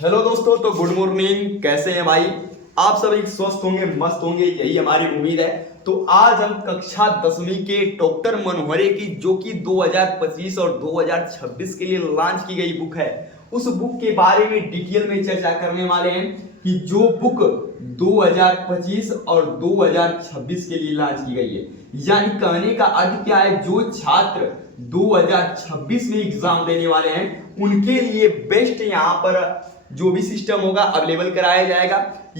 Hello दोस्तों, तो good morning. कैसे हैं भाई? आप सभी स्वस्थ होंगे, मस्त होंगे, यही हमारी उम्मीद है। तो आज हम कक्षा 10वीं के डॉक्टर मनोहरे की, जो कि 2025 और 2026 के लिए लॉन्च की गई बुक है, उस बुक के बारे में डिटेल में चर्चा करने वाले हैं कि जो बुक 2025 और 2026 के लिए लॉन्च की गई है। यानी कहने का अर्थ क्या है, जो छात्र 2026 में एग्जाम देने वाले हैं उनके लिए बेस्ट यहाँ पर जो भी सिस्टम होगा अवेलेबल कराया जाएगा।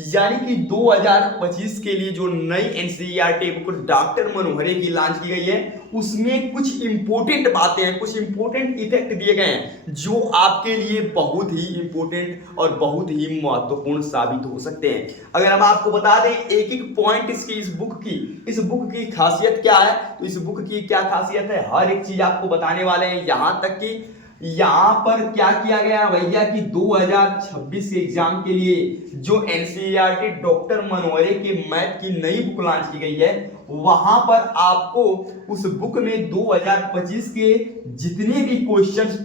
यानी कि 2025 के लिए जो नई एनसीईआरटी बुक डॉक्टर मनोहरे की लॉन्च की गई है, उसमें कुछ इंपोर्टेंट बातें हैं, कुछ इंपोर्टेंट इफेक्ट दिए गए हैं जो आपके लिए बहुत ही इंपोर्टेंट और बहुत ही महत्वपूर्ण साबित हो सकते हैं। अगर हम आपको बता दें एक एक पॉइंट इसकी, इस बुक की खासियत क्या है, तो इस बुक की क्या खासियत है, हर एक चीज आपको बताने वाले हैं। यहां तक कि यहां पर क्या किया गया भैया कि 2026 के एग्जाम के लिए जो एनसीईआरटी डॉक्टर मनोहरे के मैथ की नई बुक लॉन्च की गई है, वहां पर आपको उस बुक में 2025 के जितने भी क्वेश्चंस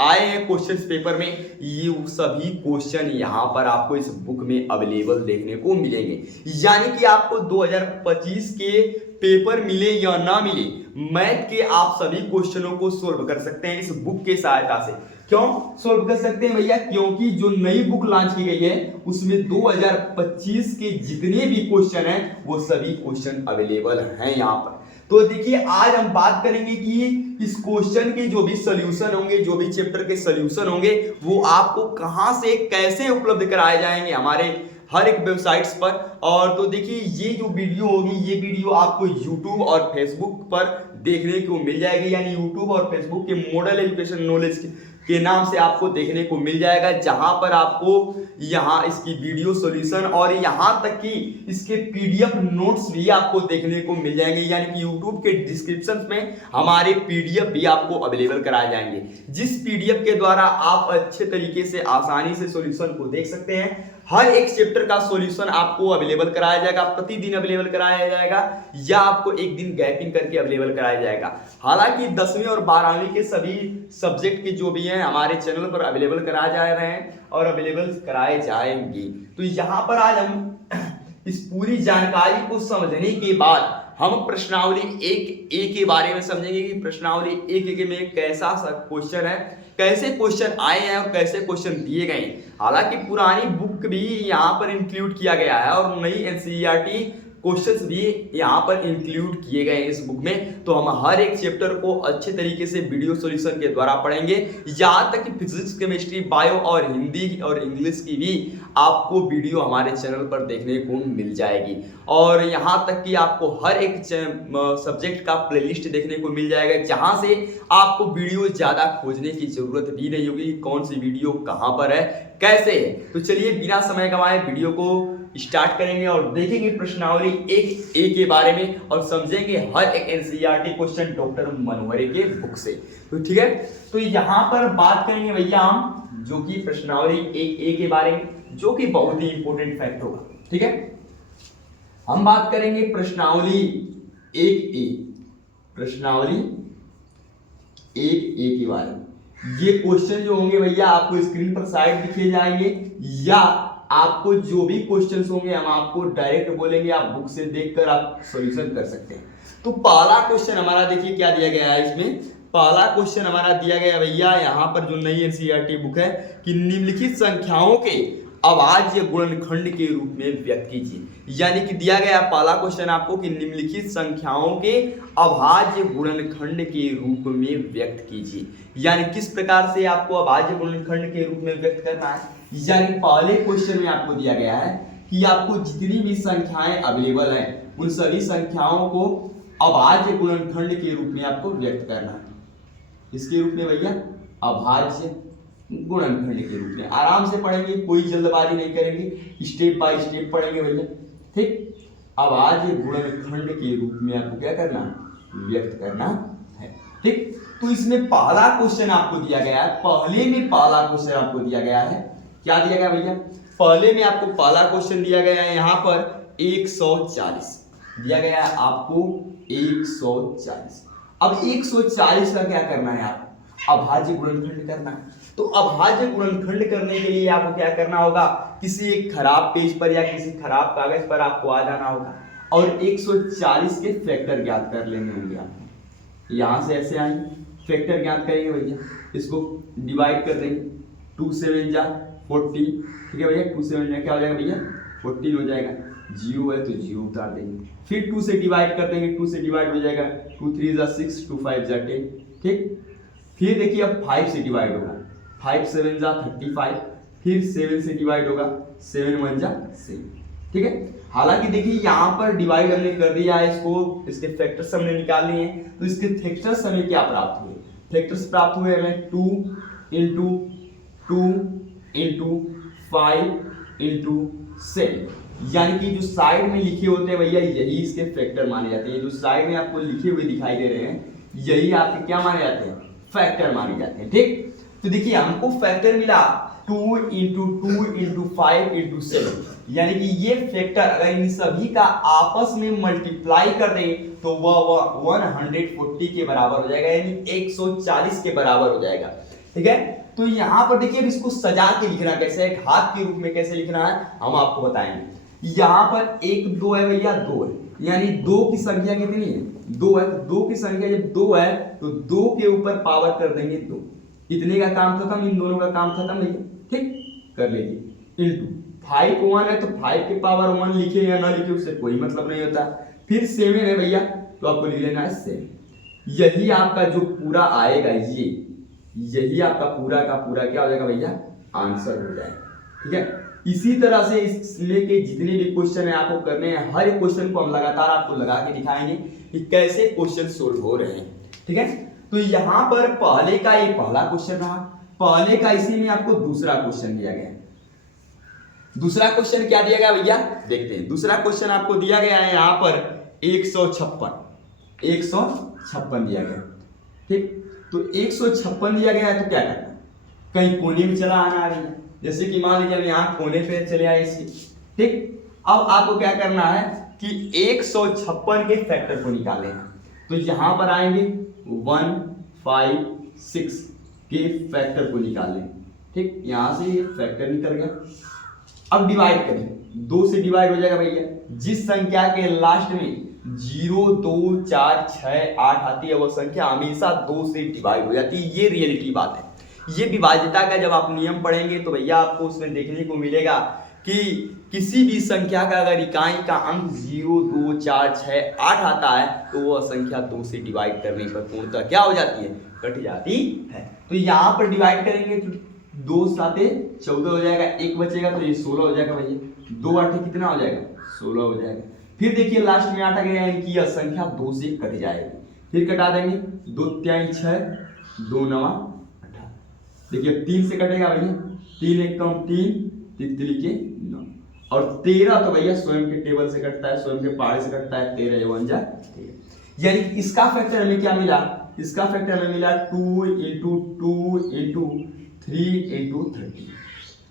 आए हैं क्वेश्चन पेपर में, ये सभी क्वेश्चन यहां पर आपको इस बुक में अवेलेबल देखने को मिलेंगे। यानी कि आपको 2025 के पेपर मिले या ना मिले, मैथ के आप सभी क्वेश्चनों को सोल्व कर सकते हैं इस बुक के सहायता से। क्यों सोल्व कर सकते हैं भैया? क्योंकि जो नई बुक लॉन्च की गई है उसमें 2025 के जितने भी क्वेश्चन हैं वो सभी क्वेश्चन अवेलेबल हैं यहाँ पर। तो देखिए, आज हम बात करेंगे कि इस क्वेश्चन के जो भी सॉल्यूशन होंगे, जो भी चैप्टर के सॉल्यूशन होंगे, वो आपको कहां से कैसे उपलब्ध कराए जाएंगे हमारे हर एक वेबसाइट्स पर। और तो देखिए, ये जो वीडियो होगी, ये वीडियो आपको YouTube और Facebook पर देखने को मिल जाएगी। यानी YouTube और Facebook के मॉडल एजुकेशन नॉलेज के नाम से आपको देखने को मिल जाएगा, जहां पर आपको यहाँ इसकी वीडियो सॉल्यूशन और यहाँ तक कि इसके PDF नोट्स भी आपको देखने को मिल जाएंगे। यानी कि YouTube के डिस्क्रिप्शन में हमारे PDF भी आपको अवेलेबल कराए जाएंगे, जिस PDF के द्वारा आप अच्छे तरीके से आसानी से सॉल्यूशन को देख सकते हैं। हर एक चैप्टर का सॉल्यूशन आपको अवेलेबल कराया जाएगा, प्रतिदिन अवेलेबल कराया जाएगा या आपको एक दिन गैपिंग करके अवेलेबल कराया जाएगा। हालांकि 10वीं और 12वीं के सभी सब्जेक्ट के जो भी हैं हमारे चैनल पर अवेलेबल कराए जा रहे हैं और अवेलेबल कराए जाएंगे। तो यहाँ पर आज हम इस पूरी जानकारी को समझने के बाद हम प्रश्नावली 1A के बारे में समझेंगे कि प्रश्नावली 1A में कैसा सा क्वेश्चन है, कैसे क्वेश्चन आए हैं और कैसे क्वेश्चन दिए गए हैं। हालांकि पुरानी बुक भी यहाँ पर इंक्लूड किया गया है और नई एनसीईआरटी क्वेश्चंस भी यहाँ पर इंक्लूड किए गए हैं इस बुक में। तो हम हर एक चैप्टर को अच्छे तरीके से वीडियो सॉल्यूशन के द्वारा पढ़ेंगे, यहाँ तक कि फिजिक्स, केमिस्ट्री, बायो और हिंदी और इंग्लिश की भी आपको वीडियो हमारे चैनल पर देखने को मिल जाएगी। और यहाँ तक कि आपको हर एक सब्जेक्ट का प्लेलिस्ट देखने को मिल जाएगा, जहाँ से आपको वीडियो ज़्यादा खोजने की जरूरत भी नहीं होगी, कौन सी वीडियो कहाँ पर है, कैसे है। तो चलिए बिना समय गंवाए वीडियो को स्टार्ट करेंगे और देखेंगे प्रश्नावली 1A के बारे में और समझेंगे हर एक एनसीईआरटी क्वेश्चन डॉक्टर मनोहरे के बुक से। तो ठीक है, तो यहाँ पर बात करेंगे भैया हम जो कि प्रश्नावली 1A के बारे में, जो कि बहुत ही इंपॉर्टेंट फैक्ट होगा। ठीक है, हम बात करेंगे प्रश्नावली 1A, प्रश्नावली 1A के बारे में। ये क्वेश्चन जो होंगे भैया आपको स्क्रीन पर साइड दिखे जाएंगे, या आपको जो भी क्वेश्चंस होंगे हम आपको डायरेक्ट बोलेंगे, आप बुक से देखकर आप सॉल्यूशन कर सकते हैं। तो पहला क्वेश्चन हमारा देखिए क्या दिया गया है इसमें। पहला क्वेश्चन हमारा दिया गया भैया यहाँ पर जो नई एनसीईआरटी बुक है कि निम्नलिखित संख्याओं के अभाज्य गुणनखंड के रूप में व्यक्त कीजिए। यानी कि दिया गया पहला क्वेश्चन आपको कि निम्नलिखित संख्याओं के अभाज्य गुणनखंड के रूप में व्यक्त कीजिए। यानी किस प्रकार से आपको अभाज्य गुणनखंड के रूप में व्यक्त करना है। यानी पहले क्वेश्चन में आपको दिया गया है कि आपको जितनी भी संख्याएं अवेलेबल हैं उन सभी संख्याओं को अभाज्य गुणनखंड के रूप में आपको व्यक्त करना है। इसके रूप में भैया अभाज्य गुणनखंड के रूप में आराम से पढ़ेंगे, कोई जल्दबाजी नहीं करेंगे, स्टेप बाय स्टेप पढ़ेंगे भैया। ठीक, अभाज्य गुणनखंड के रूप में आपको क्या करना है, व्यक्त करना है। ठीक, तो इसमें पहला क्वेश्चन आपको दिया गया है, पहले में पहला क्वेश्चन आपको दिया गया है। क्या दिया गया भैया? पहले में आपको पहला क्वेश्चन दिया गया है यहाँ पर 140 दिया गया है आपको 140। अब 140 का क्या करना है, आप अभाज्य गुणनखंड करना है। तो अभाज्य गुणनखंड करने के लिए आपको क्या करना होगा, किसी एक खराब पेज पर या किसी खराब कागज पर आपको आ जाना होगा और 140 के फैक्टर ज्ञात कर लेने होंगे आपको। यहां से ऐसे आएंगे, फैक्टर ज्ञात करेंगे भैया, इसको डिवाइड कर देंगे, 2 7 जा 40, ठीक है भैया, 2 7 क्या हो जाएगा भैया 14 हो जाएगा, 0 है तो 0 उतार देंगे, फिर 2 से डिवाइड कर देंगे, 2 से डिवाइड हो जाएगा, 2 3 जा 6, 2 5 जा 10, ठीक। फिर देखिए अब 5 से डिवाइड होगा, 5 7 जा 35, फिर 7 से डिवाइड होगा, 7 1 जा 7, ठीक है। हालांकि देखिए यहाँ पर डिवाइड हमने कर दिया है, इसको इसके फैक्टर्स हमने निकाल लिए हैं, तो इसके फैक्टर्स हमें क्या प्राप्त हुए, फैक्टर्स प्राप्त हुए हमें 2 इंटू 2 इंटू 5 इंटू 7, यानी कि जो साइड में लिखे होते हैं भैया यही इसके फैक्टर माने जाते हैं, जो साइड में आपको लिखे हुए दिखाई दे रहे हैं यही आपके क्या माने जाते हैं, फैक्टर माने जाते हैं, ठीक। तो देखिए हमको फैक्टर मिला 2 इंटू 2 इंटू 5 इंटू 7, यानी कि ये फैक्टर अगर इन सभी का आपस में मल्टीप्लाई कर दें तो वह 140 के बराबर हो जाएगा, यानी 140 के बराबर हो जाएगा, ठीक है। तो यहाँ पर देखिए अब इसको सजा के लिखना कैसे है, घात के रूप में कैसे लिखना है हम आपको बताएंगे। यहाँ पर 1 2 है भैया, 2 है, यानी 2 की संख्या कितनी है, 2 है, तो 2 की संख्या जब 2 है तो 2 के ऊपर पावर कर देंगे 2, इतने का काम खत्म, इन दोनों का काम खत्म भैया, ठीक कर लीजिए। इंटू 5 1 है तो 5 के पावर 1 लिखे या ना लिखे उससे कोई मतलब नहीं होता। फिर 7 है भैया तो आपको लिख लेना है 7, यही आपका जो पूरा आएगा यही आपका पूरा का पूरा क्या हो जाएगा भैया आंसर हो जाएगा, ठीक है। इसी तरह से इसमें के जितने भी क्वेश्चन है आपको करने हैं, हर एक क्वेश्चन को हम लगातार आपको लगा के दिखाएंगे कि कैसे क्वेश्चन सोल्व हो रहे हैं, ठीक है। तो यहाँ पर पहले का ये पहला क्वेश्चन रहा, पहले का इसी में आपको दूसरा क्वेश्चन दिया गया है। दूसरा क्वेश्चन क्या दिया गया भैया देखते हैं। दूसरा क्वेश्चन आपको दिया गया है यहाँ पर 156 दिया गया, ठीक। तो 156 दिया गया है तो क्या करना है, कहीं कोने में चला आना है, जैसे कि मान लीजिए यहाँ कोने पे चले आए इसके, ठीक। अब आपको क्या करना है कि 156 के फैक्टर को निकालना है, तो यहां पर आएंगे 1 5 6 के फैक्टर को निकाल लें, ठीक। यहां से ये फैक्टर निकल गया। अब डिवाइड करें, 2 से डिवाइड हो जाएगा भैया, जिस संख्या के लास्ट में 0 2 4 6 8 आती है वह संख्या हमेशा 2 से डिवाइड हो जाती है, ये रियलिटी बात है। ये विभाज्यता का जब आप नियम पढ़ेंगे तो भैया आपको उसमें देखने को मिलेगा कि किसी भी संख्या का अगर इकाई का अंक 0 2 4 6 8 आता है तो वह संख्या 2 से डिवाइड करने पर पूर्णतः क्या हो जाती है, कट जाती है। तो यहाँ पर डिवाइड करेंगे तो 2 7 14 हो जाएगा, 1 बचेगा तो ये 16 हो जाएगा भैया, 2 8 कितना हो जाएगा 16 हो जाएगा। फिर देखिए लास्ट में 8 आ गया, यानी कि यह संख्या 2 से कट जाएगी, फिर कटा देंगे, 2 3 6 2 9 18, देखिए 3 से कटेगा भैया, 3 1 कम 3 3 के 9 और 13 तो भैया स्वयं के टेबल से कटता है, स्वयं के पहाड़े से कटता है, 13 1 जा 13, यानी इसका फैक्टर हमें क्या मिला, इसका फैक्टर हमें मिला 2 इंटू 2 इंटू 3 इंटू 30।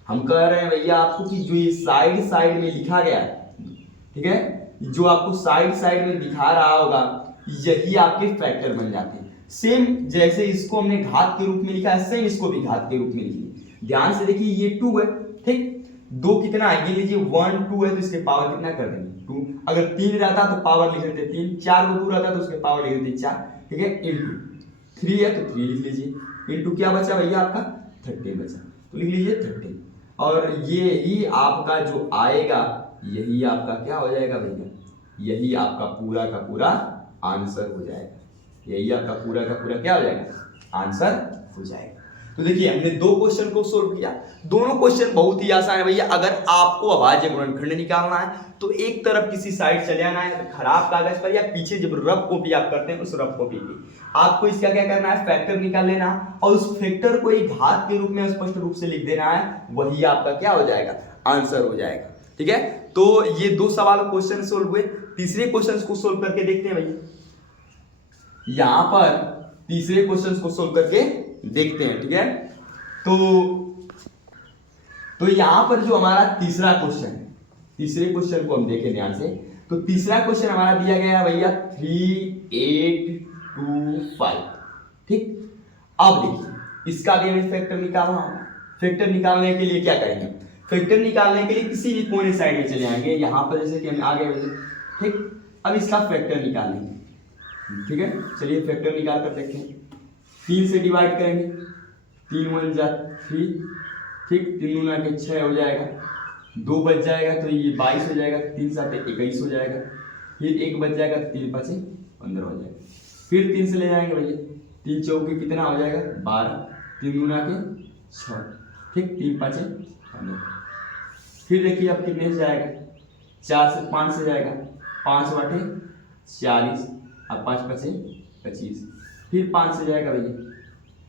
हम कह रहे हैं भैया आपको कि जो ये साइड साइड में लिखा गया है, ठीक है, जो आपको साइड साइड में दिखा रहा होगा यही आपके फैक्टर बन जाते हैं। सेम जैसे इसको हमने घात के रूप में लिखा है, सेम इसको भी घात के रूप में लिखिए। ध्यान से देखिए ये 2 है, ठीक, 2 कितना है ये लीजिए 1 2 है तो इसके पावर कितना कर देंगे 2, अगर 3 रहता तो पावर लिख देते 3, 4 को 2 रहता तो उसके पावर लिख देते 4, ठीक है। इंटू 3 है तो 3 लिख लीजिए, इंटू क्या बचा भैया आपका 30 बचा, तो लिख लीजिए 30, और ये ही आपका जो आएगा यही आपका क्या हो जाएगा भैया, यही आपका पूरा का पूरा आंसर हो जाएगा, यही आपका पूरा का पूरा क्या हो जाएगा आंसर हो जाएगा। तो देखिए हमने 2 क्वेश्चन को सोल्व किया, दोनों क्वेश्चन बहुत ही आसान है भैया। अगर आपको अभाज्य गुणनखंड निकालना है तो एक तरफ किसी साइड चले आना है खराब कागज पर, या पीछे जब रफ कॉपी आप करते हैं उस रफ कॉपी की आपको इसका क्या करना है फैक्टर निकाल लेना, और उस फैक्टर को एक घात के रूप में स्पष्ट रूप से लिख देना है, वही आपका क्या हो जाएगा आंसर हो जाएगा, ठीक है। तो ये 2 सवाल क्वेश्चन सोल्व हुए। तीसरे क्वेश्चन को सोल्व करके देखते हैं भैया, यहां पर तीसरे क्वेश्चन को सोल्व करके देखते हैं, ठीक है। तो यहां पर जो हमारा तीसरा क्वेश्चन है, तीसरे क्वेश्चन को हम देखें ध्यान से, तो तीसरा क्वेश्चन हमारा दिया गया है भैया 3 8 2 5, ठीक। अब देखिए इसका भी हमें फैक्टर निकालना होगा। फैक्टर निकालने के लिए क्या करेंगे, फैक्टर निकालने के लिए किसी भी कोने साइड में चले आएंगे, यहाँ पर जैसे कि हम आगे बढ़े, ठीक। अब इसका फैक्टर निकालेंगे, ठीक है। चलिए फैक्टर निकाल कर देखते हैं। 3 से डिवाइड करेंगे, 3 1 जा 3, ठीक। 3 दूना के 6 हो जाएगा, 2 बच जाएगा तो ये 22 हो जाएगा, 3 7 21 हो जाएगा, फिर 1 बच जाएगा, 3 5 15 हो जाएगा। फिर 3 से ले जाएंगे भैया, 3 चौके कितना हो जाएगा 12, 3 दूना के 6, ठीक। 3 5 15। फिर देखिए अब कितने से जाएगा, 4 से 5 से जाएगा, 5 बटे 40, अब 5 5 25। फिर 5 से जाएगा भैया,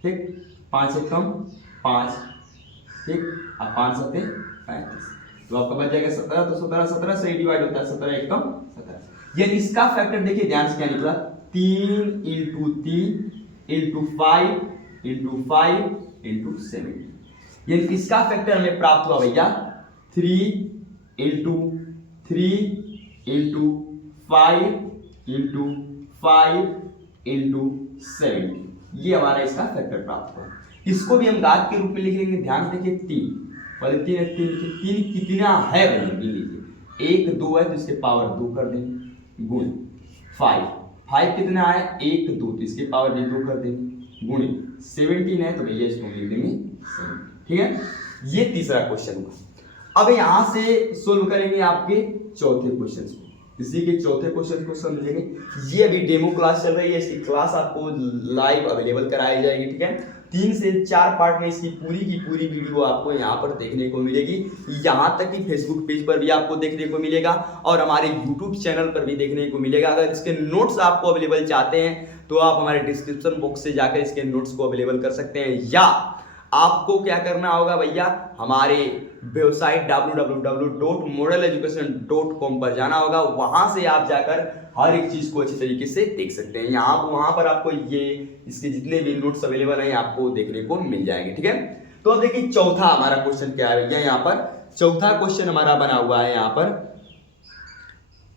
ठीक। 5 से कम 5, ठीक। अब 5 7 35, तो आपका बच जाएगा 17। तो 17 17 से डिवाइड होता है, 17 1 कम 17। ये इसका फैक्टर देखिए ध्यान से क्या निकला, 3 इंटू 3 इंटू 5 इंटू 5 इंटू 7। ये इसका फैक्टर हमें प्राप्त हुआ भैया 3 इंटू 3 इंटू 5 इंटू 5 इंटू 7। ये हमारा इसका फैक्टर प्राप्त हुआ। इसको भी हम घात के रूप में लिख लेंगे। ध्यान से देखिए 3 पहले 3 कितना है भैया, लीजिए 1 2 है तो इसके पावर 2 कर देंगे, गुण 5 कितना है 1 2, तो इसके पावर भी 2 कर देंगे, गुण 17 है तो भैया इसको लिख देंगे 7, ठीक है। ये तीसरा क्वेश्चन हुआ। अब यहां से सोल्व करेंगे आपके चौथे क्वेश्चन को। इसी के चौथे क्वेश्चन को समझेंगे। ये अभी डेमो क्लास चल रही है, इसकी क्लास आपको लाइव अवेलेबल कराई जाएगी, ठीक है। 3 से 4 पार्ट में इसकी पूरी की पूरी वीडियो आपको यहाँ पर देखने को मिलेगी। यहाँ तक कि फेसबुक पेज पर भी आपको देखने को मिलेगा और हमारे यूट्यूब चैनल पर भी देखने को मिलेगा। अगर इसके नोट्स आपको अवेलेबल चाहते हैं तो आप हमारे डिस्क्रिप्शन बॉक्स से जाकर इसके नोट्स को अवेलेबल कर सकते हैं, या आपको क्या करना होगा भैया, हमारे वेबसाइट www.modeleducation.com पर जाना होगा। वहां से आप जाकर हर एक चीज को अच्छी तरीके से देख सकते हैं। वहां पर आपको ये इसके जितने भी नोट्स अवेलेबल हैं आपको देखने को मिल जाएंगे, ठीक है। तो अब देखिए चौथा हमारा क्वेश्चन क्या है भैया, यहाँ पर चौथा क्वेश्चन हमारा बना हुआ है, यहाँ पर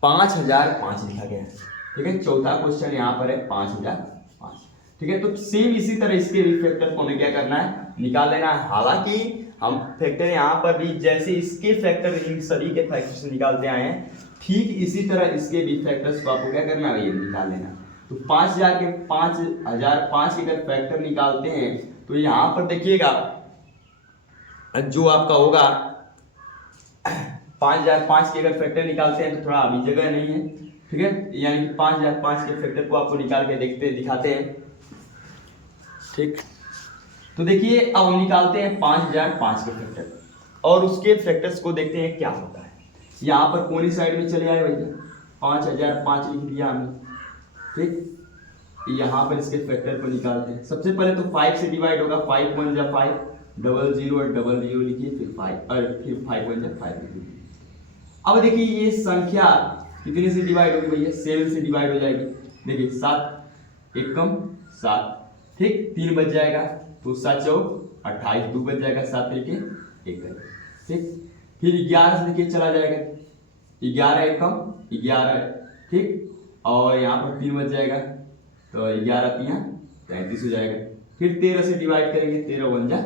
5005 लिखा गया है, ठीक है। चौथा क्वेश्चन यहाँ पर है 5005, ठीक है। तो सेम इसी तरह इसके भी फैक्टर को हमें क्या करना है, निकाल लेना है। हालांकि हम फैक्टर यहाँ पर भी जैसे इसके फैक्टर इन सभी के फैक्टर से निकालते आए हैं, ठीक इसी तरह इसके भी फैक्टर्स को आपको क्या करना है, ये निकाल लेना। तो 5005 के अगर फैक्टर निकालते हैं तो यहाँ पर देखिएगा जो आपका होगा 5005 के अगर फैक्टर निकालते हैं तो थोड़ा अभी जगह नहीं है, ठीक है। यानी कि 5005 के फैक्टर को आपको निकाल के दिखाते हैं, ठीक। तो देखिए अब हम निकालते हैं 5005 के फैक्टर और उसके फैक्टर्स को देखते हैं क्या होता है। यहाँ पर कोनी साइड में चले आए भैया, 5005 लिख दिया हमने, ठीक। यहाँ पर इसके फैक्टर को निकालते हैं। सबसे पहले तो 5 से डिवाइड होगा, 5 1 जा 5, 00 और 00 लिखिए, फिर 5 और फिर 5 1 जा 5 लिखिए। अब देखिए ये संख्या कितने से डिवाइड होगी भैया, 7 से डिवाइड हो जाएगी। देखिए 7 1 कम 7, ठीक। 3 बच जाएगा तो 7 चौक 28, 2 बच जाएगा, 7 1 1, ठीक। फिर 11 से देखिए चला जाएगा, 11 1 कम 11, ठीक। और यहाँ पर 3 बच जाएगा तो 11 3 33 हो जाएगा। फिर 13 से डिवाइड करेंगे, 13 1 जा,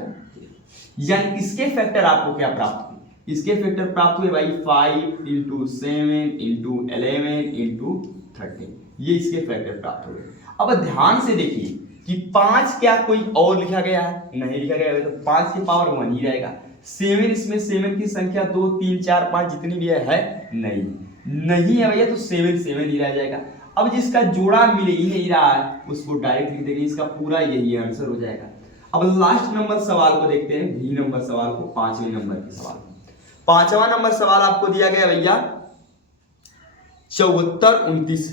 यानी इसके फैक्टर आपको क्या प्राप्त हुए, इसके फैक्टर प्राप्त हुए भाई 5 इंटू 7 इंटू 11 इंटू 13, ये इसके फैक्टर प्राप्त हुए। अब ध्यान से देखिए कि 5 क्या कोई और लिखा गया है, नहीं लिखा गया है, तो 5 की पावर 1 ही रहेगा। 7 इसमें 7 की संख्या 2 3 4 5 जितनी भी है नहीं है भैया, तो 7 7 ही रह जाएगा। अब जिसका जोड़ा मिल ही नहीं रहा है उसको डायरेक्ट लिख देंगे, इसका पूरा यही आंसर हो जाएगा। अब लास्ट नंबर सवाल को देखते हैं, बी नंबर सवाल को, 5वें नंबर के सवाल को। 5वां नंबर सवाल आपको दिया गया भैया 74 29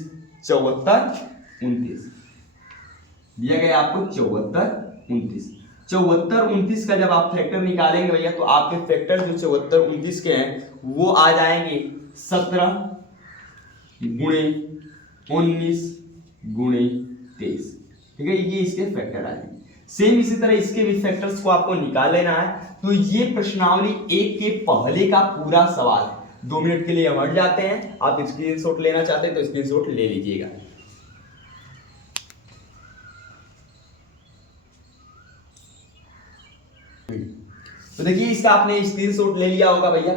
दिया गया आपको 74 29 का जब आप फैक्टर निकालेंगे भैया तो आपके फैक्टर जो 74 29 के हैं वो आ जाएंगे 17 गुणे 19 गुणे 23, ठीक है। ये इसके फैक्टर आ जाएंगे। सेम इसी तरह इसके भी फैक्टर्स को आपको निकाल लेना है। तो ये प्रश्नावली 1 के पहले का पूरा सवाल 2 मिनट के लिए हम हट जाते हैं। आप स्क्रीनशॉट लेना चाहते हैं तो स्क्रीनशॉट ले लीजिएगा। तो देखिए इसका आपने स्क्रीनशॉट ले लिया होगा भैया।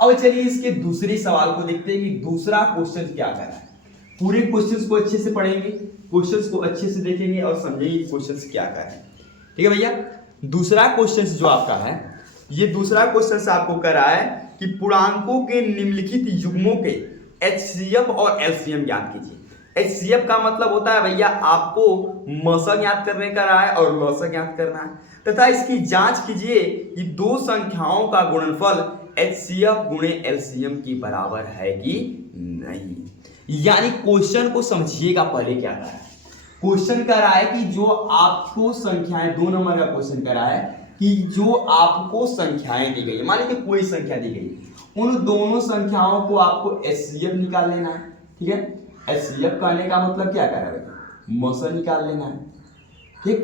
अब चलिए इसके दूसरे सवाल को देखते हैं कि दूसरा क्वेश्चन क्या कर रहा है। पूरे क्वेश्चंस को अच्छे से पढ़ेंगे, क्वेश्चंस को अच्छे से देखेंगे और समझेंगे क्वेश्चंस क्या कर रहे हैं। ठीक है भैया। दूसरा क्वेश्चन जो आपका है, ये दूसरा क्वेश्चन आपको कर रहा है कि पूर्णांकों के निम्नलिखित युग्मों के HCF और LCM ज्ञात कीजिए। HCF का मतलब होता है भैया आपको मसा ज्ञात करने का रहा है और लसा ज्ञात करना है, तथा इसकी जांच कीजिए कि दो संख्याओं का गुणनफल HCF गुणे LCM की बराबर है कि नहीं। यानी क्वेश्चन को समझिएगा पहले क्या कर रहा है। क्वेश्चन कर रहा है कि जो आपको संख्याएं, 2 नंबर का क्वेश्चन कर रहा है कि जो आपको संख्याएं दी गई, मान लीजिए कोई संख्या दी गई, उन दोनों संख्याओं को आपको HCF निकाल लेना है। ठीक है, HCF कहने का मतलब क्या कर रहा है, मसा निकाल लेना है। ठीक,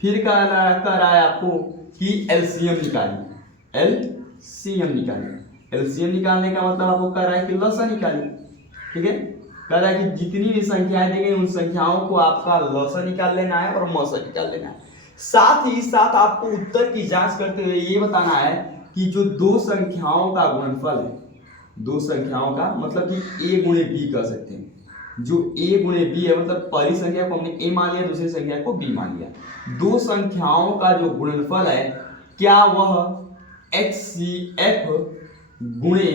फिर कह रहा है आपको कि LCM निकालिए, LCM निकालिए। LCM निकालने का मतलब आपको कह रहा है कि लसा निकालिए। ठीक है, कह रहा है कि जितनी भी संख्याएं दी गई उन संख्याओं को आपका लसा निकाल लेना है और मसा निकाल लेना है। साथ ही साथ आपको उत्तर की जांच करते हुए ये बताना है कि जो दो संख्याओं का गुणनफल है, दो संख्याओं का मतलब कि A गुणे B कह सकते हैं। जो A गुणे B है मतलब पहली संख्या को हमने A मान लिया, दूसरी संख्या को B मान लिया। दो संख्याओं का जो गुणनफल है क्या वह HCF गुणे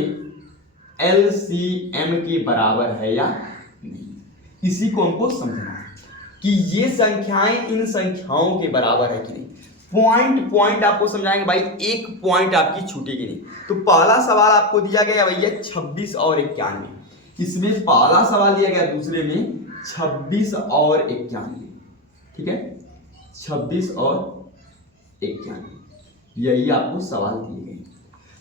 LCM के बराबर है या नहीं। इसी को हमको समझना है कि ये संख्याएं इन संख्याओं के बराबर है कि नहीं। पॉइंट पॉइंट आपको समझाएंगे भाई, एक पॉइंट आपकी छूटेगी नहीं। तो पहला सवाल आपको दिया गया भैया 26 और 91, इसमें पहला सवाल दिया गया, दूसरे में 26 और 91। ठीक है, 26 और 91 यही आपको सवाल दिए गए।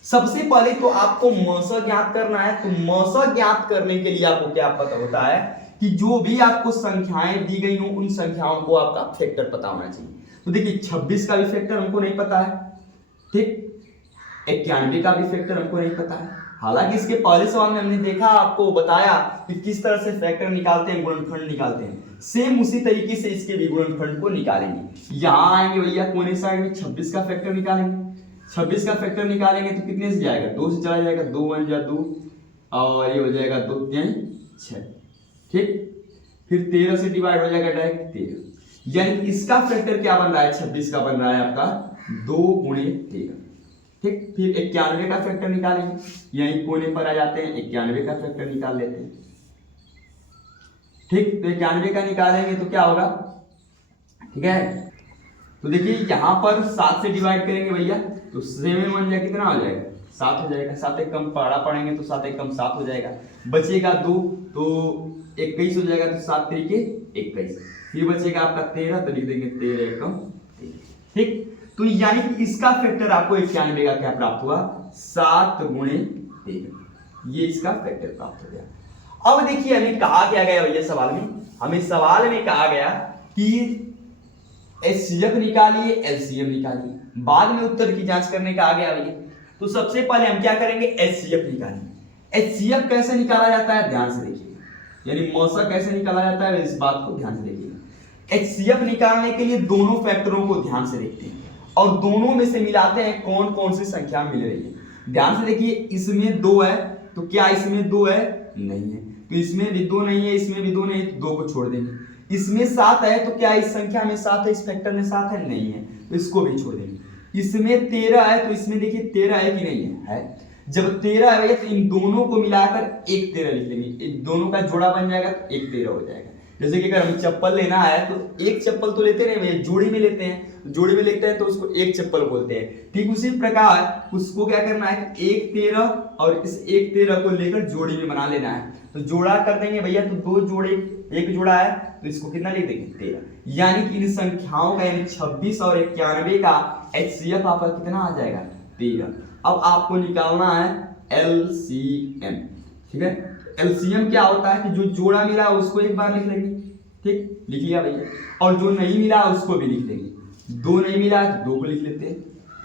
सबसे पहले तो आपको मसा ज्ञात करना है। तो मसा ज्ञात करने के लिए आपको क्या पता होता है कि जो भी आपको संख्याएं दी गई हो उन संख्याओं को आपका फैक्टर पता होना चाहिए। तो देखिए 26 का भी फैक्टर हमको नहीं पता है, ठीक, 91 का भी फैक्टर हमको नहीं पता है। हालांकि इसके पहले सवाल में हमने देखा, आपको बताया कि किस तरह से फैक्टर निकालते हैं, गुणनखंड निकालते हैं। सेम उसी तरीके से इसके भी गुणनखंड को निकालेंगे। यहाँ आएंगे भैया कोने साइड में 26 का फैक्टर निकालेंगे। 26 का फैक्टर निकालेंगे तो कितने से जाएगा, 2 से चला जाएगा, 2 1 जा 2 और ये हो जाएगा 2 3 6। ठीक, फिर 13 से डिवाइड हो जाएगा डायरेक्ट 13। यानी इसका फैक्टर क्या बन रहा है, 26 का बन रहा है आपका 2 गुणे 13। ठीक, फिर 91 का फैक्टर निकालेंगे, यही कोने पर आ जाते हैं, 91 का फैक्टर निकाल लेते हैं। ठीक, तो 91 का निकालेंगे तो क्या होगा, ठीक है। तो देखिए यहाँ पर 7 से डिवाइड करेंगे भैया तो 7 1 जा कितना हो जाएगा, 7 हो जाएगा। 7 एक कम पढ़ा पढ़ेंगे तो 7 एक कम 7 हो जाएगा। बचेगा 2 तो 21 हो जाएगा, तो 7 तरीके 21। फिर बचेगा आपका 13, तो लिख देंगे 13 एकम 13। ठीक, तो यानी कि इसका फैक्टर आपको 91 का क्या प्राप्त हुआ, 7 गुणे 13। ये इसका फैक्टर प्राप्त हो गया। अब देखिए हमें कहा क्या गया भैया सवाल में, हमें सवाल में कहा गया कि HCF निकालिए, LCM निकालिए। बाद में उत्तर की जांच करने का आ गया भैया। तो सबसे पहले हम क्या करेंगे, HCF निकालेंगे। HCF कैसे निकाला जाता है ध्यान से देखिए, यानी मौसा कैसे निकाला जाता है इस बात को ध्यान से देखिए। HCF निकालने के लिए दोनों फैक्टरों को ध्यान से देखते हैं और दोनों में से मिलाते हैं कौन कौन सी संख्या मिल रही है। ध्यान से देखिए, इसमें 2 है तो क्या इसमें 2 है, नहीं है। तो इसमें भी 2 नहीं है, इसमें भी 2 नहीं है, तो 2 को छोड़ देंगे। इसमें 7 है तो क्या इस संख्या में 7 है, इस फैक्टर में 7 है, नहीं है, तो इसको भी छोड़ देंगे। इसमें 13 है तो इसमें देखिए 13 है कि नहीं है, है। जब 13 है तो इन दोनों को मिलाकर एक 13 लिख लेंगे, इन दोनों का जोड़ा बन जाएगा तो एक 13 हो जाएगा। जैसे कि अगर हमें चप्पल लेना है तो एक चप्पल तो लेते नहीं भैया, जोड़ी में लेते हैं, जोड़ी में लेते हैं तो उसको एक चप्पल बोलते हैं। ठीक उसी प्रकार उसको क्या करना है, एक 13 और इस एक 13 को लेकर जोड़ी में बना लेना है। तो जोड़ा कर देंगे भैया, तो 2 जोड़े, एक जोड़ा है तो इसको कितना लिख देंगे 13। यानी कि इन संख्याओं का यानी 26 और 91 का HCF आपका कितना आ जाएगा 13। अब आपको निकालना है LCM। ठीक है, LCM क्या होता है कि जो जोड़ा मिला उसको एक बार लिख लेंगे। ठीक, लिख लिया भैया, और जो नहीं मिला उसको भी लिख लेंगे। 2 नहीं मिला तो 2 को लिख लेते हैं।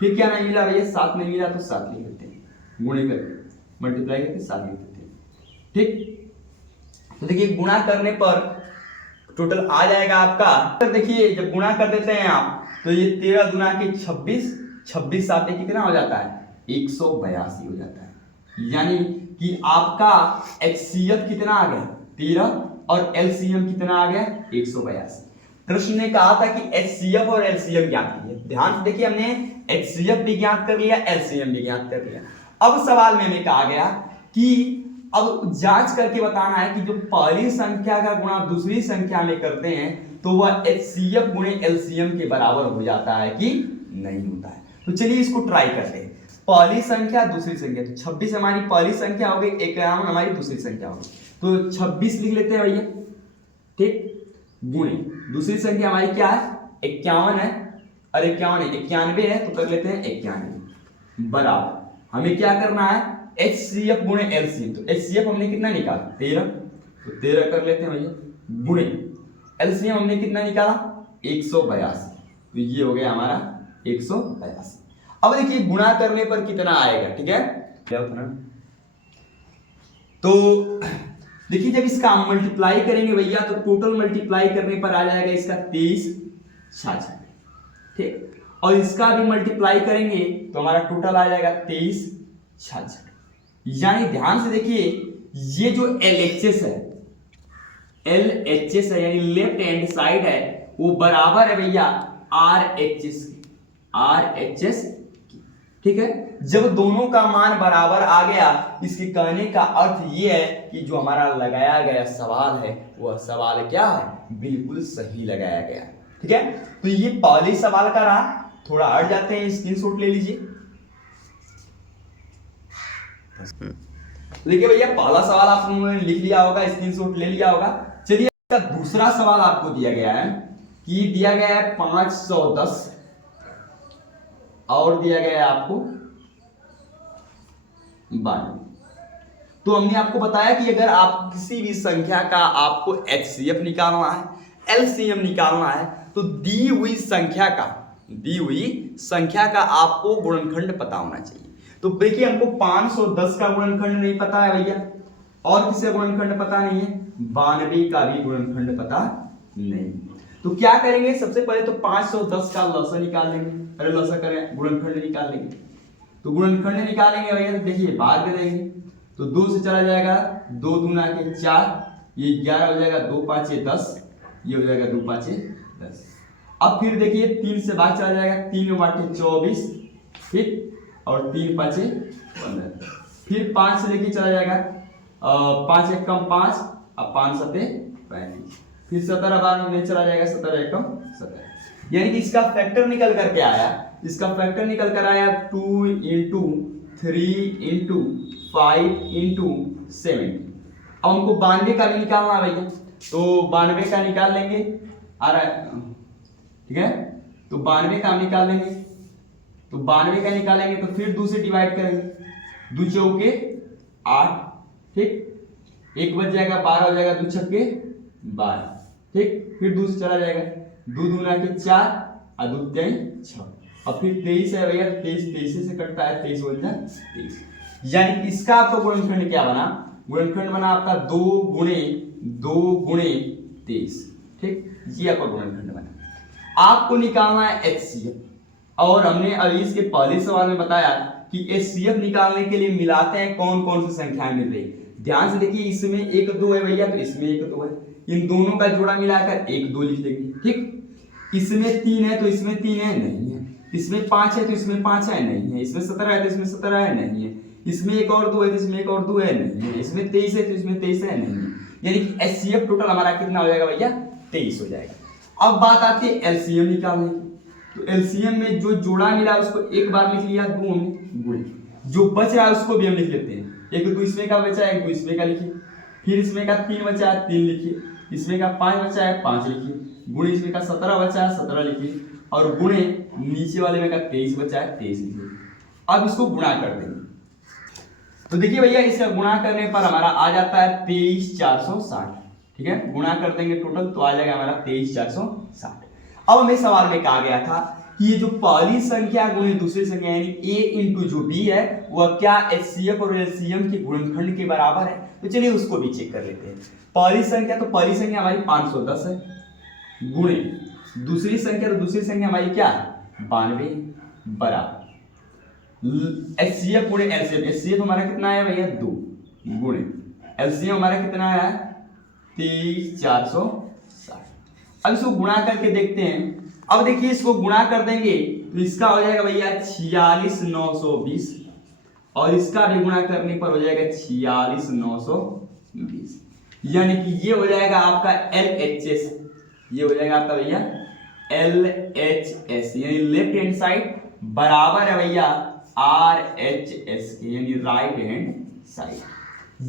फिर क्या नहीं मिला भैया, 7 नहीं मिला तो 7 लिख लेते हैं, गुणे करके मल्टीप्लाई करके 7 लिख लेते हैं। ठीक, तो देखिए गुणा करने पर टोटल आ जाएगा आपका, तो देखिए जब गुणा कर देते हैं आप तो ये 13 गुना के 26, 26 सात कितना हो जाता है 182 हो जाता है। यानी कि आपका HCF कितना आ गया 13 और LCM कितना आ गया 182। प्रश्न ने कहा था कि HCF और LCM ज्ञात कीजिए। ध्यान से देखिए, हमने HCF भी ज्ञात कर लिया, LCM भी ज्ञात कर लिया। अब सवाल में हमें कहा गया कि अब जांच करके बताना है कि जो पहली संख्या का गुणा दूसरी संख्या में करते हैं तो वह HCF गुणे LCM के बराबर हो जाता है कि नहीं होता है। तो चलिए इसको ट्राई करते हैं। पहली संख्या दूसरी संख्या, तो 26 हमारी पहली संख्या हो गई, 51 हमारी दूसरी संख्या हो गई, तो 26 लिख लेते हैं भैया, ठीक, गुणे दूसरी संख्या हमारी क्या है 51 है, और 51 है 91 है, तो कर लेते हैं 91 बराबर हमें क्या करना है HCF गुणे LCM। तो HCF हमने कितना निकाला 13, तो 13 कर लेते हैं भैया, गुणे LCM हमने कितना निकाला 182, तो ये हो गया हमारा 182। अब देखिए गुणा करने पर कितना आएगा, ठीक है, क्या होता है। तो देखिए जब इसका हम मल्टीप्लाई करेंगे भैया तो टोटल मल्टीप्लाई करने पर आ जाएगा इसका 2366, ठीक, और इसका भी मल्टीप्लाई करेंगे तो हमारा टोटल आ जाएगा 2366। यानी ध्यान से देखिए ये जो LHS है, LHS है यानी लेफ्ट हैंड साइड है, वो बराबर है भैया RHS की, ठीक है। जब दोनों का मान बराबर आ गया, इसके कहने का अर्थ ये है कि जो हमारा लगाया गया सवाल है वह सवाल क्या है बिल्कुल सही लगाया गया, ठीक है। तो ये पहले सवाल का रहा, थोड़ा हट जाते हैं, स्क्रीनशॉट ले लीजिए। देखिए भैया पहला सवाल आप लोगों ने लिख लिया होगा, स्क्रीनशॉट ले लिया होगा। चलिए इसका दूसरा सवाल आपको दिया गया है कि दिया गया है 510 और दिया गया है आपको 92। तो हमने आपको बताया कि अगर आप किसी भी संख्या का आपको HCF निकालना है, LCM निकालना है, तो दी हुई संख्या का आपको गुणनखंड पता होना चाहिए। तो देखिए हमको 510 का गुणनखंड नहीं पता है भैया, और किसी गुणनखंड पता नहीं है, 92 का भी गुणनखंड पता नहीं। तो क्या करेंगे, सबसे पहले तो 510 का लसा निकाल लेंगे, अरे लसा करें गुणनखंड निकाल लेंगे। तो गुणनखंड निकालेंगे भैया, तो देखिए भाग दे देंगे, तो 2 से चला जाएगा 2 दूना के 4, ये 11 हो जाएगा, 2 5 10, ये हो जाएगा 2 5 10। अब फिर देखिए 3 से भाग चला जाएगा, 3 बाटे 24, ठीक, और 3 5 15। फिर 5 से लेके चला जाएगा 5 एक कम 5, अब 5 7 35, फिर 17 बार में चला जाएगा, 17 एक कम 17। यानी कि इसका फैक्टर निकल करके आया, इसका फैक्टर निकल कर आया 2 इंटू 3 इंटू 5 इंटू 70। अब हमको 92 का भी निकालना है भैया, तो 92 का निकाल लेंगे, आ रहा है, ठीक है। तो 92 का हम निकाल लेंगे, तो 92 का निकालेंगे तो फिर 2 से डिवाइड करेंगे, 2 चौके 8, ठीक, 1 बच जाएगा, 12 हो जाएगा, 2 छक्के 12, ठीक, फिर 2 से चला जाएगा, 2 दूना के 4 और 2 3 6, और फिर 23 है भैया, 23 से कटता है, 23 बन जाए 23। यानी कि इसका आपका गुणनखंड क्या बना, गुणनखंड बना आपका 2 गुणे 23, ठीक, ये आपका गुणनखंड बना। आपको निकालना है HCF, और हमने अभी इसके पहले सवाल में बताया कि HCF निकालने के लिए मिलाते हैं कौन कौन सी संख्याएं मिल रही। ध्यान से देखिए, इसमें 1 2 है भैया, तो इसमें 1 2 है, इन दोनों का जोड़ा मिलाकर 1 2 लिख देंगे, ठीक। इसमें 3 है तो इसमें 3 है, नहीं है। इसमें 5 है तो इसमें 5 है, नहीं है। इसमें 17 है तो इसमें 17 है, नहीं है। इसमें 1 और 2 है तो इसमें 1 और 2 है, नहीं है। इसमें 23 है तो इसमें 23 है, नहीं है। यानी कि HCF टोटल हमारा कितना हो जाएगा भैया 23 हो जाएगा। अब बात आती है LCM निकालने की। तो LCM में जो जोड़ा मिला उसको एक बार लिख लिया, 2 हमने गुणे, जो बच रहा है उसको भी हम लिख लेते हैं, 1 2 इसमें का बचा है, 1 2 इसमें का लिखिए, फिर इसमें का 3 बचा है 3 लिखिए, इसमें का 5 बचा है 5 लिखिए, गुणे इसमें का 17 बचा है 17 लिखिए, और गुणे नीचे वाले में का 23 बचा है 23 लिखिए। अब इसको गुणा कर देंगे, तो देखिए भैया इसका गुणा करने पर हमारा आ जाता है 23460, ठीक है। गुणा कर देंगे टोटल तो आ जाएगा हमारा 23460। अब हमें सवाल में कहा गया था कि ये जो पहली संख्या गुणे दूसरी संख्या यानी a इंटू जो b है वह क्या HCF और LCM के गुणनखंड के बराबर है। तो चलिए उसको भी चेक कर लेते हैं। पहली संख्या हमारी 510 है, गुणे दूसरी संख्या, तो दूसरी संख्या हमारी क्या है 92 बराबर, HCF गुणे LCM, HCF हमारा कितना है भैया 2 गुणे LCM हमारा कितना है 23,460। अब इसको गुणा करके देखते हैं। अब देखिए इसको गुणा कर देंगे तो इसका हो जाएगा भैया 46,920 और इसका भी गुणा करने पर हो जाएगा 46,920, यानी कि ये हो जाएगा आपका LHS, ये हो जाएगा आपका भैया LHS यानी लेफ्ट हैंड साइड बराबर है भैया RHS के यानी राइट हैंड साइड,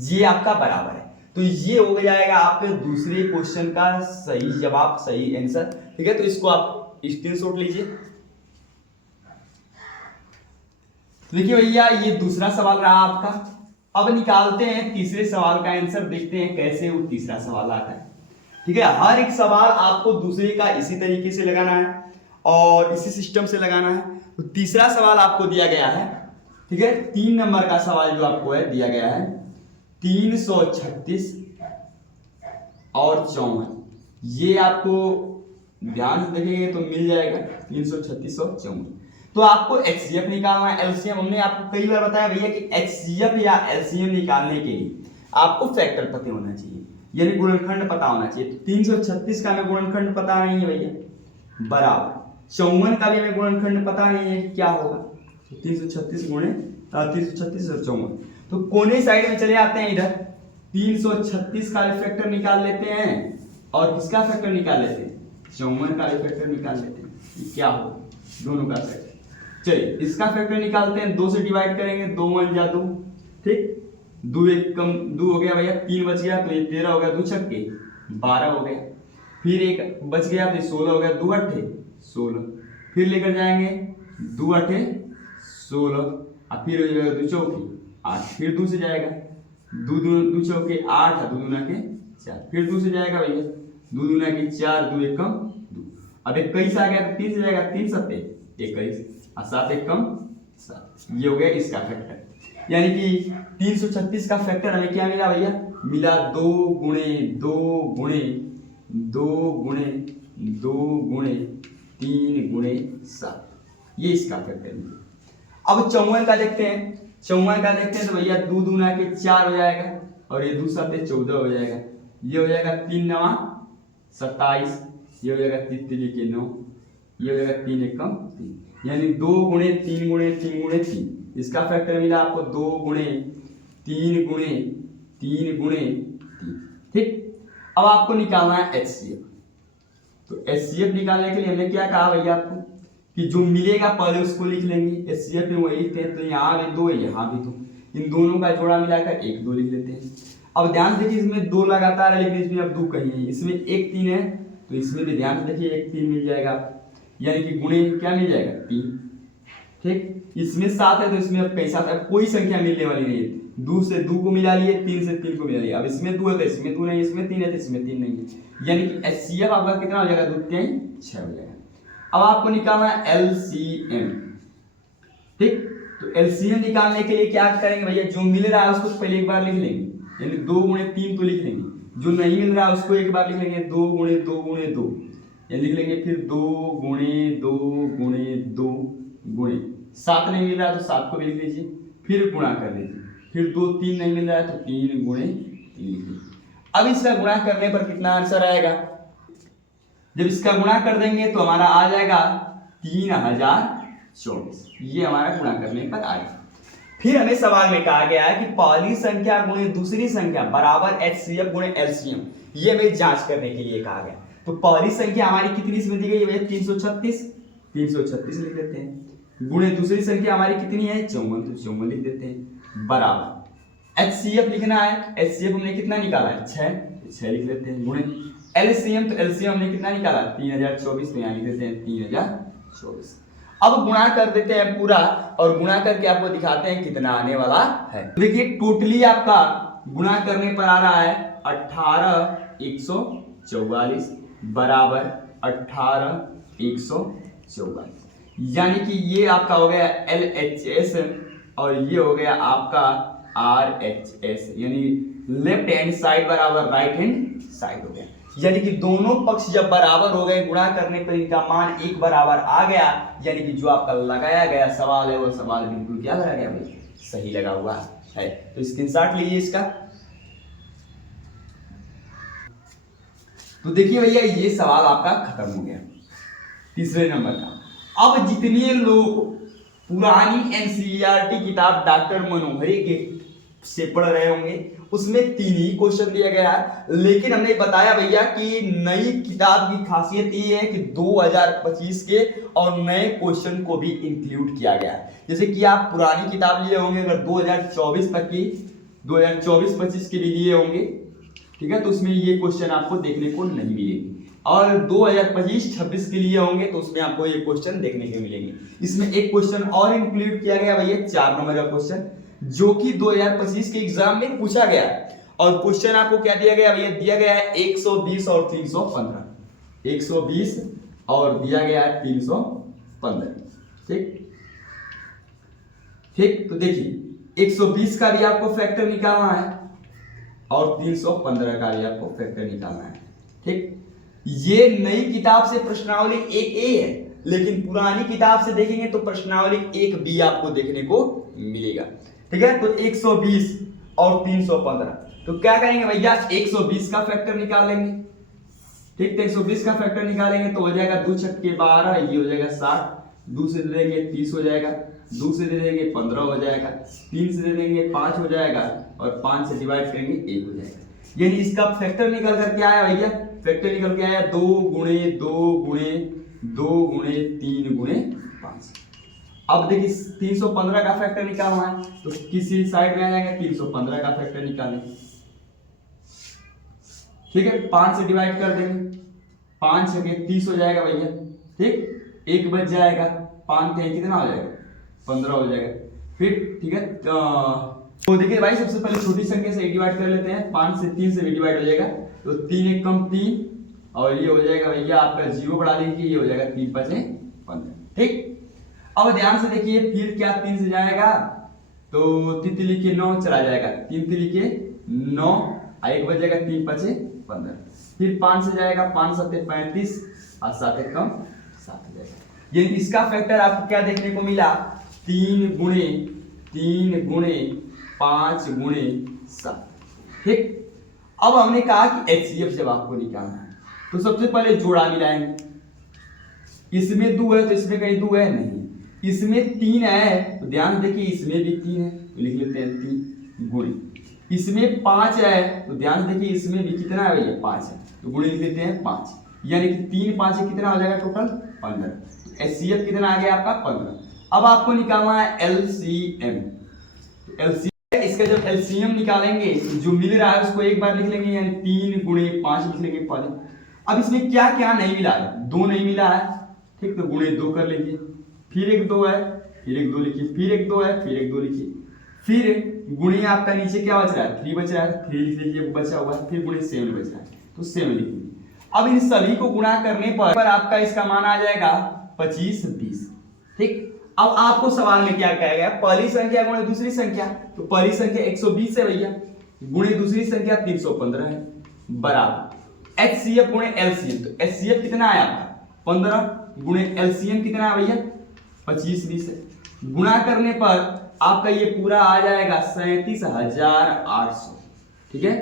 ये आपका बराबर है। तो ये हो जाएगा आपके दूसरे क्वेश्चन का सही जवाब, सही आंसर। ठीक है, तो इसको आप स्क्रीनशॉट लीजिए। देखिए भैया ये दूसरा सवाल रहा आपका। अब निकालते हैं तीसरे सवाल का आंसर, देखते हैं कैसे वो तीसरा सवाल आता है। ठीक है, हर एक सवाल आपको दूसरे का इसी तरीके से लगाना है और इसी सिस्टम से लगाना है। तो तीसरा सवाल आपको दिया गया है, ठीक है, 3 नंबर का सवाल जो आपको है दिया गया है 336 और 54, ये आपको ध्यान से देखेंगे तो मिल जाएगा 336 और 54। तो आपको HCF निकालना है, LCM हमने आपको कई बार बताया भैया कि HCF या LCM निकालने के लिए आपको फैक्टर पता होना चाहिए, यानी गुणनखंड पता होना चाहिए। तो 336 का हमें गुणनखंड पता नहीं है भैया, बराबर 54 का भी हमें गुणनखंड पता नहीं है कि क्या होगा। तो 336 गुणे 336 और 54, तो कोने साइड में चले आते हैं, इधर 336 का फैक्टर निकाल लेते हैं और किसका फैक्टर निकाल लेते हैं 54 का फैक्टर निकाल लेते हैं, क्या होगा दोनों का फैक्टर। चलिए इसका फैक्टर निकालते हैं, 2 से डिवाइड करेंगे, 2 1 जा 2, ठीक, 2 1 कम 2 हो गया भैया, 3 बच गया तो ये 13 हो गया, 2 छक्के 12 हो गया, फिर 1 बच गया तो 16 हो गया, 2 8 16, फिर लेकर जाएंगे 2 8 16 और फिर हो जाएगा 2 चौकी 8, फिर 2 से जाएगा 2 चौके 8 2 दूना के 4, फिर 2 से जाएगा भैया 2 दूना के 4 2 1 कम 2, अब 21 आ गया तो 3 से जाएगा 3 7 21 और 7 1 कम 7, ये हो गया इसका फैक्टर। यानी कि 336 का फैक्टर हमें क्या मिला भैया, मिला 2 गुणे 2 गुणे 2 गुणे 2 गुणे 3 गुणे 7, ये इसका फैक्टर मिला। अब 54 का देखते हैं, 54 का देखते हैं तो भैया 2 दूना के 4 हो जाएगा और ये 2 7 14 हो जाएगा, ये हो जाएगा 3 9 27, ये हो जाएगा 3 3 के 9, ये हो जाएगा 3 1 कम 3, यानी 2 गुणे 3 गुणे 3 गुणे 3, इसका फैक्टर मिला आपको 2 गुणे 3 गुणे 3 गुणे 3, ठीक। अब आपको निकालना है HCF। तो HCF निकालने के लिए हमने क्या कहा भैया आपको कि जो मिलेगा पहले उसको लिख लेंगे, HCF में वही लिखते हैं, तो यहाँ भी 2 यहाँ भी 2, इन दोनों का जोड़ा मिलाकर 1 2 लिख लेते हैं। अब ध्यान से देखिए इसमें 2 लगातार है लेकिन इसमें अब 2 कहीं है, इसमें 1 3 है तो इसमें भी ध्यान से देखिए 1 3 मिल जाएगा, यानी कि गुणे क्या मिल जाएगा 3, ठीक। इसमें 7 है तो इसमें अब कहीं 7 है, कोई संख्या मिलने वाली नहीं है, 2 से 2 को मिला लिए, 3 से 3 को मिला लिया। अब इसमें 2 है तो इसमें 2 नहीं, इसमें 3 है तो इसमें 3 नहीं है, यानी कि HCF आपका कितना हो जाएगा 2 3 6 हो जाएगा। अब आपको निकालना है LCM, ठीक। तो LCM निकालने के लिए क्या करेंगे भैया, जो मिल रहा है उसको पहले एक बार लिख लेंगे, यानी 2 गुणे 3 तो लिख लेंगे, जो नहीं मिल रहा है उसको एक बार लिख लेंगे 2 गुणे 2 गुणे 2, ये लिख लेंगे, फिर 2 गुणे 2 गुणे 2 गुणे 7 नहीं मिल रहा है तो 7 को भी लिख लीजिए, फिर गुणा कर लीजिए, फिर 2 3 नहीं मिल रहा है तो 3 गुणे 3 लिख लीजिए। अब इसका गुणा करने पर कितना आंसर आएगा, जब इसका गुणा कर देंगे तो हमारा आ जाएगा 3024, ये हमारा गुणा करने पर आएगा। फिर हमें सवाल में कहा गया है कि पहली संख्या गुणे दूसरी संख्या बराबर HCF गुणे LCM, ये हमें जांच करने के लिए कहा गया। तो पहली संख्या हमारी कितनी इसमें दी गई है 336, 336 लिख देते हैं, गुणे दूसरी संख्या हमारी कितनी है 54, तो 54 लिख देते हैं, बराबर HCF लिखना है, HCF हमने कितना निकाला है 6, 6 लिख लेते हैं, गुणे LCM, तो LCM हमने कितना निकाला 3024, तो यहाँ लिख देते हैं 3024। अब गुणा कर देते हैं पूरा और गुणा करके आपको दिखाते हैं कितना आने वाला है। देखिए टोटली आपका गुणा करने पर आ रहा है 18144 बराबर 18144, यानी कि ये आपका हो गया LHS और ये हो गया आपका RHS, यानी लेफ्ट हैंड साइड बराबर राइट हैंड साइड हो गया। यानी कि दोनों पक्ष जब बराबर हो गए, गुणा करने पर इनका मान एक बराबर आ गया, यानी कि जो आपका लगाया गया सवाल है वो सवाल बिल्कुल क्या लगा गया भाई, सही लगा हुआ है। तो स्क्रीनशॉट लीजिए इसका। तो देखिए भैया ये सवाल आपका खत्म हो गया तीसरे नंबर का। अब जितने लोग पुरानी एनसीईआरटी किताब डॉक्टर मनोहरी के से पढ़ रहे होंगे उसमें 3 ही क्वेश्चन दिया गया है, लेकिन हमने बताया भैया कि नई किताब की खासियत ये है कि 2025 के और नए क्वेश्चन को भी इंक्लूड किया गया है। जैसे कि आप पुरानी किताब लिए होंगे अगर 2024 तक की, 2024-25 के भी लिए होंगे, ठीक है, तो उसमें ये क्वेश्चन आपको देखने को नहीं मिलेंगे। और 2025-26 के लिए होंगे तो उसमें आपको ये क्वेश्चन देखने को मिलेंगे। इसमें एक क्वेश्चन और इंक्लूड किया गया भैया 4 नंबर का क्वेश्चन, जो कि 2025 के एग्जाम में पूछा गया है। और क्वेश्चन आपको क्या दिया गया भैया, दिया गया है 120 और 315, 120 और दिया गया है 315, ठीक ठीक। तो देखिए 120 का भी आपको फैक्टर निकालना है और 315 का भी आपको फैक्टर निकालना है, ठीक। ये नई किताब से प्रश्नावली 1A है, लेकिन पुरानी किताब से देखेंगे तो प्रश्नावली 1B आपको देखने को मिलेगा, ठीक है। तो 120 और 315, तो क्या करेंगे भैया 120 का फैक्टर निकाल लेंगे, ठीक। तो 120 का फैक्टर निकालेंगे तो हो जाएगा 2 छक्के 12, ये हो जाएगा 60, 2 से दे देंगे 30 हो जाएगा, 2 से दे देंगे 15 हो जाएगा, 3 से दे देंगे 5 हो जाएगा और 5 से डिवाइड करेंगे 1 हो जाएगा। यानी इसका फैक्टर निकल कर क्या आया भैया, फैक्टर निकल के आया 2 गुणे 2 गुणे 2 गुणे 3 गुणे 5। अब देखिए 315 का फैक्टर निकालना है तो किसी साइड में आ जाएगा 315 का फैक्टर निकालें, ठीक है। 5 से डिवाइड कर देंगे, 5 छके 30 हो जाएगा भैया, ठीक। 1 बच जाएगा, 5 के कितना हो जाएगा 15 हो जाएगा, फिर ठीक है। तो देखिए भाई सबसे पहले छोटी संख्या से डिवाइड कर लेते हैं, 5 से 3 से भी डिवाइड हो जाएगा तो 3 एक कम 3 और ये हो जाएगा भैया आपका 0 बढ़ा लेंगे, ये हो जाएगा 3 5 15, ठीक। अब ध्यान से देखिए फिर क्या 3 से जाएगा तो 3 लिखे 9 चला जाएगा, 3 लिखे 9 1 बच जाएगा 3 5 15, फिर 5 से जाएगा 5 7 35 और 7 कम 7 हो जाएगा। ये इसका फैक्टर आपको क्या देखने को मिला 3 गुणे 5 गुणे 7, ठीक। अब हमने कहा कि HCF जब आपको निकालना है तो सबसे पहले जोड़ा मिलाएंगे, इसमें 2 है तो इसमें कहीं 2 है नहीं, इसमें 3 है तो ध्यान देखिए इसमें भी 3 है तो लिख लेते हैं 3 गुणे, इसमें 5 है तो ध्यान देखिए इसमें भी कितना है भैया 5 है तो गुणे लिख लेते हैं 5, यानी कि 3 5 कितना हो जाएगा टोटल 15। तो HCF कितना आ गया आपका 15। अब आपको निकालना है LCM, तो LCM इसका जब LCM निकालेंगे जो मिल रहा है उसको एक बार लिख लेंगे, यानी 3 गुणे 5 लिख लेंगे पहले। अब इसमें क्या क्या नहीं मिला है, 2 नहीं मिला है, ठीक, तो गुणे 2 कर लीजिए, फिर एक 2 है, फिर एक 2 लिखिए, फिर एक 2 है, फिर एक 2 लिखिए, फिर गुणे आपका नीचे क्या बच रहा है 3 बच रहा है, 3 लिख लीजिए बचा हुआ है, फिर गुणे 7 बच रहा है तो 7 लिख लीजिए। अब इन सभी को गुणा करने पर आपका इसका मान आ जाएगा 25 20, ठीक। अब आपको सवाल में क्या कहा गया, पहली संख्या गुणे दूसरी संख्या, तो पहली संख्या 120 है भैया, गुणे दूसरी संख्या 315 है, बराबर HCF गुणे LCM, तो HCF कितना आया आपका 15 गुणे LCM कितना है भैया 25 20 है। गुणा करने पर आपका ये पूरा आ जाएगा 37,800, ठीक है।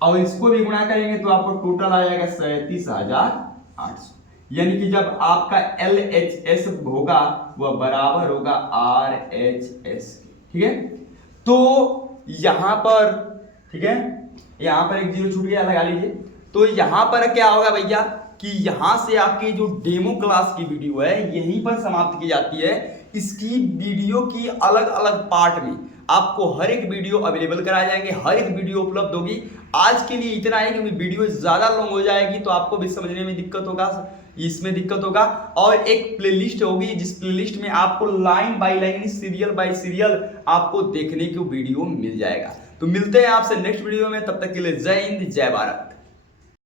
और इसको भी गुणा करेंगे तो आपको टोटल आ जाएगा 37,800, यानी कि जब आपका LHS होगा वह बराबर होगा RHS, ठीक है। तो यहां पर, ठीक है, यहां पर एक 0 छूट गया लगा लीजिए। तो यहां पर क्या होगा भैया कि यहां से आपकी जो डेमो क्लास की वीडियो है यहीं पर समाप्त की जाती है। इसकी वीडियो की अलग अलग पार्ट में आपको हर एक वीडियो अवेलेबल कराए जाएंगे, हर एक वीडियो उपलब्ध होगी। आज के लिए इतना है क्योंकि वीडियो ज्यादा लॉन्ग हो जाएगी तो आपको भी समझने में दिक्कत होगा, इसमें दिक्कत होगा। और एक प्लेलिस्ट होगी जिस प्लेलिस्ट में आपको line by line serial bye serial आपको देखने को वीडियो मिल जाएगा। तो मिलते हैं आपसे नेक्स्ट वीडियो में, तब तक के लिए जय हिंद जय भारत।